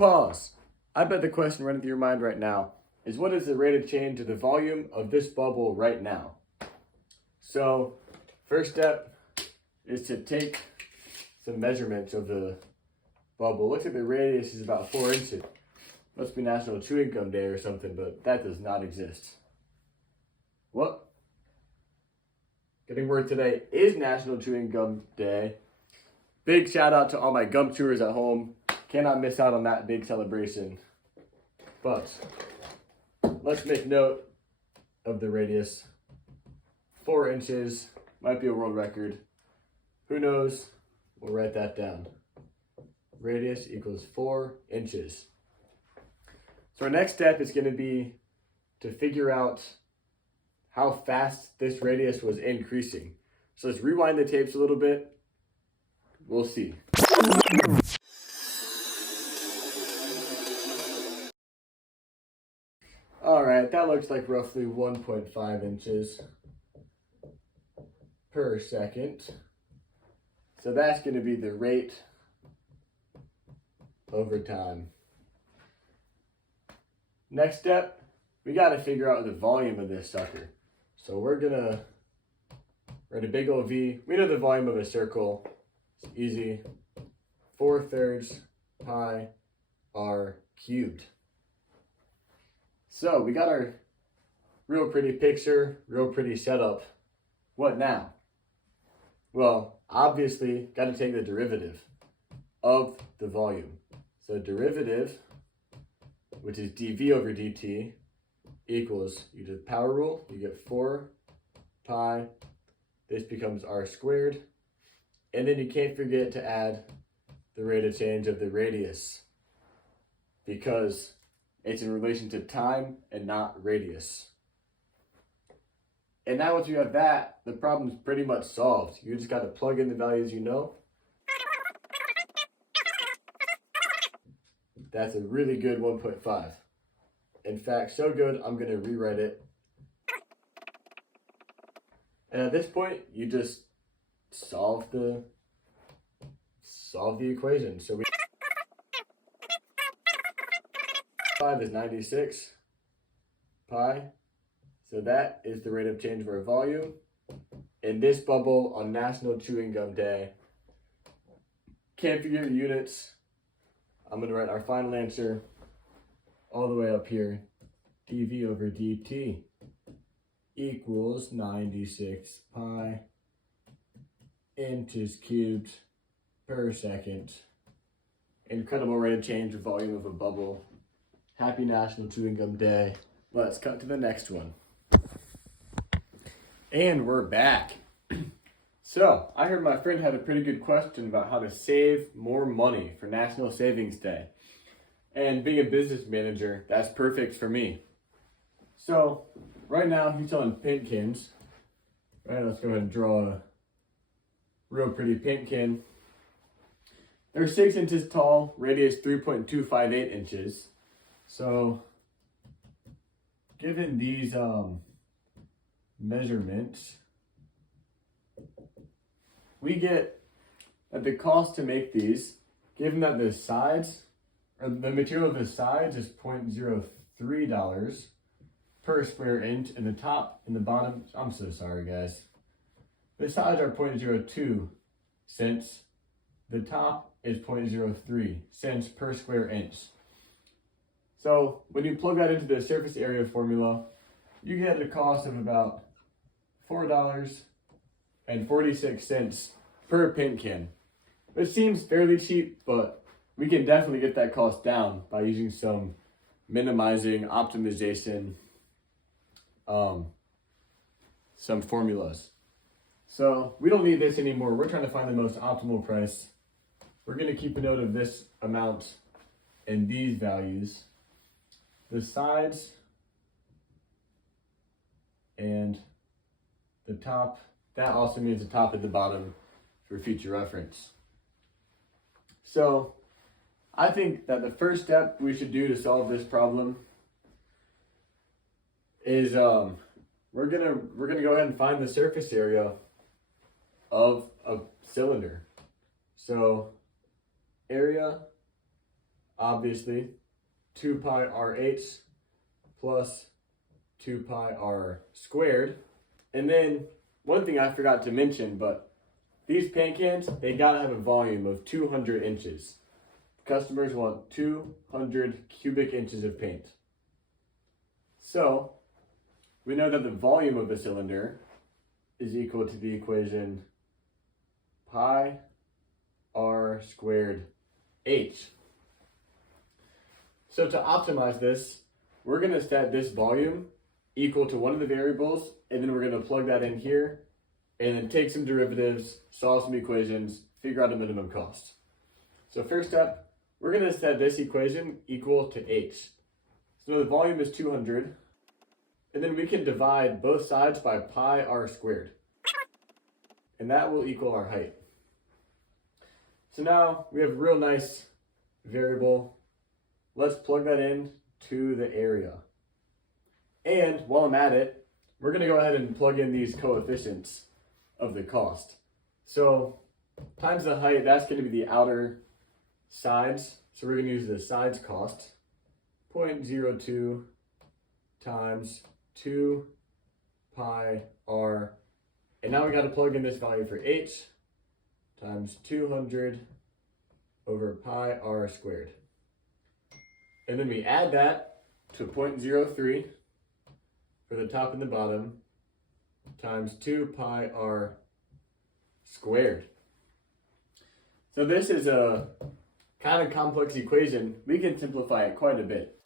Pause. I bet the question running through your mind right now is, what is the rate of change of the volume of this bubble right now? So, first step is to take some measurements of the bubble. Looks like the radius is about 4 inches. Must be National Chewing Gum Day or something, but that does not exist. What? Getting word today is National Chewing Gum Day. Big shout out to all my gum chewers at home. Cannot miss out on that big celebration. But let's make note of the radius. 4 inches might be a world record. Who knows? We'll write that down. Radius equals 4 inches. So our next step is going to be to figure out how fast this radius was increasing. So let's rewind the tapes a little bit. We'll see. All right, that looks like roughly 1.5 inches per second. So that's going to be the rate over time. Next step, we got to figure out the volume of this sucker. So we're going to write a big old V. We know the volume of a circle. It's easy. 4/3 pi r cubed. So we got our real pretty picture, real pretty setup. What now? Well, obviously, got to take the derivative of the volume. So derivative, which is dv over dt, equals, you do the power rule, you get 4 pi, this becomes r squared, and then you can't forget to add the rate of change of the radius, because it's in relation to time and not radius. And now once you have that, the problem's pretty much solved. You just got to plug in the values you know. That's a really good 1.5. In fact, so good, I'm going to rewrite it. And at this point, you just solve the equation. So 5 is 96 pi. So that is the rate of change of our volume in this bubble on National Chewing Gum Day. Can't figure the units. I'm going to write our final answer all the way up here. dv over dt equals 96 pi inches cubed per second. Incredible rate of change of volume of a bubble. Happy National Chewing Gum Day. Let's cut to the next one. And we're back. So, I heard my friend had a pretty good question about how to save more money for National Savings Day. And being a business manager, that's perfect for me. So, right now he's selling pumpkins. Right, let's go ahead and draw a real pretty pumpkin. They're 6 inches tall, radius 3.258 inches. So, given these measurements, we get that the cost to make these, given that the sides, or the material of the sides is $0.03 per square inch, and the top and the bottom, I'm so sorry guys, the sides are 0.02 cents, the top is 0.03 cents per square inch. So when you plug that into the surface area formula, you get a cost of about $4.46 per pumpkin, which seems fairly cheap, but we can definitely get that cost down by using some minimizing, optimization, some formulas. So we don't need this anymore. We're trying to find the most optimal price. We're going to keep a note of this amount and these values. The sides and the top, that also means the top and the bottom for future reference. So I think that the first step we should do to solve this problem is we're gonna go ahead and find the surface area of a cylinder. So area obviously, 2 pi RH plus 2 pi R squared. And then one thing I forgot to mention, but these paint cans, they gotta have a volume of 200 inches. Customers want 200 cubic inches of paint. So we know that the volume of the cylinder is equal to the equation pi R squared H. So to optimize this, we're going to set this volume equal to one of the variables, and then we're going to plug that in here, and then take some derivatives, solve some equations, figure out a minimum cost. So first up, we're going to set this equation equal to H. So the volume is 200, and then we can divide both sides by pi R squared, and that will equal our height. So now we have a real nice variable. Let's plug that in to the area. And while I'm at it, we're going to go ahead and plug in these coefficients of the cost. So times the height, that's going to be the outer sides. So we're going to use the sides cost, 0.02 times 2 pi R. And now we got to plug in this value for H times 200 over pi R squared. And then we add that to 0.03 for the top and the bottom times 2 pi R squared. So this is a kind of complex equation. We can simplify it quite a bit.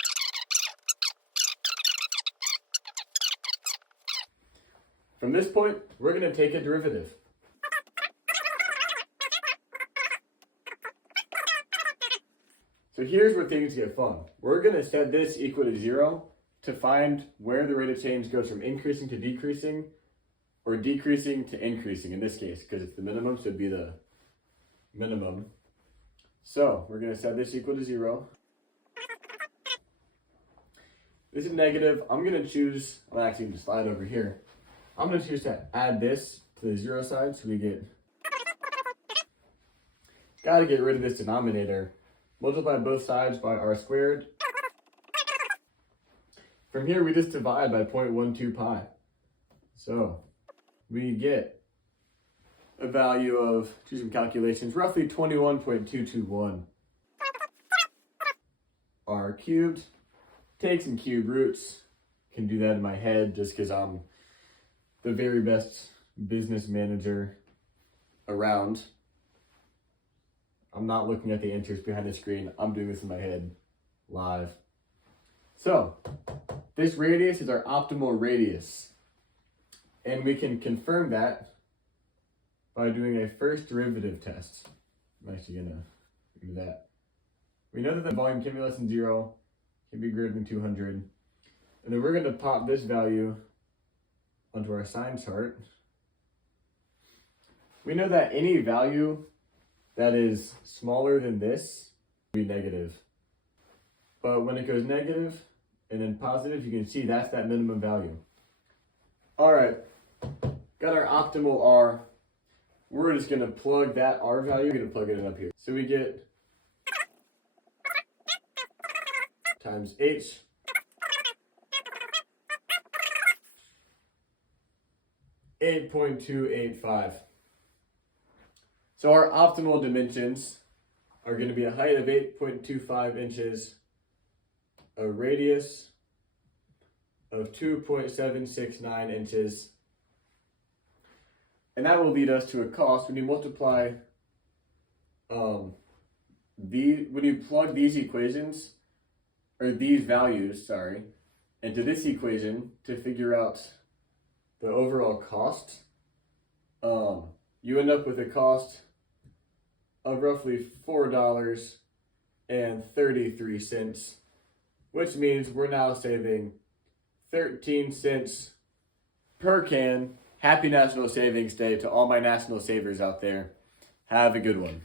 From this point, we're going to take a derivative. So here's where things get fun. We're going to set this equal to 0 to find where the rate of change goes from increasing to decreasing, or decreasing to increasing in this case, because it's the minimum, so it'd be the minimum. So we're going to set this equal to 0. This is negative. I'm going to choose, I'm actually going to slide over here. I'm going to choose to add this to the 0 side, so we get, got to get rid of this denominator. Multiply both sides by R squared. From here, we just divide by 0.12 pi. So we get a value of, do some calculations, roughly 21.221 R cubed. Take some cube roots. Can do that in my head just because I'm the very best business manager around. I'm not looking at the answers behind the screen. I'm doing this in my head live. So this radius is our optimal radius. And we can confirm that by doing a first derivative test. I'm actually going to do that. We know that the volume can be less than 0, can be greater than 200. And then we're going to pop this value onto our sign chart. We know that any value that is smaller than this will be negative. But when it goes negative and then positive, you can see that's that minimum value. All right, got our optimal R. We're just gonna plug that R value, we're gonna plug it in up here. So we get times H .285. So our optimal dimensions are going to be a height of 8.25 inches, a radius of 2.769 inches, and that will lead us to a cost when you multiply when you plug these equations, or these values, into this equation to figure out the overall cost, you end up with a cost of roughly $4.33, which means we're now saving 13 cents per can. Happy National Savings Day to all my national savers out there. Have a good one.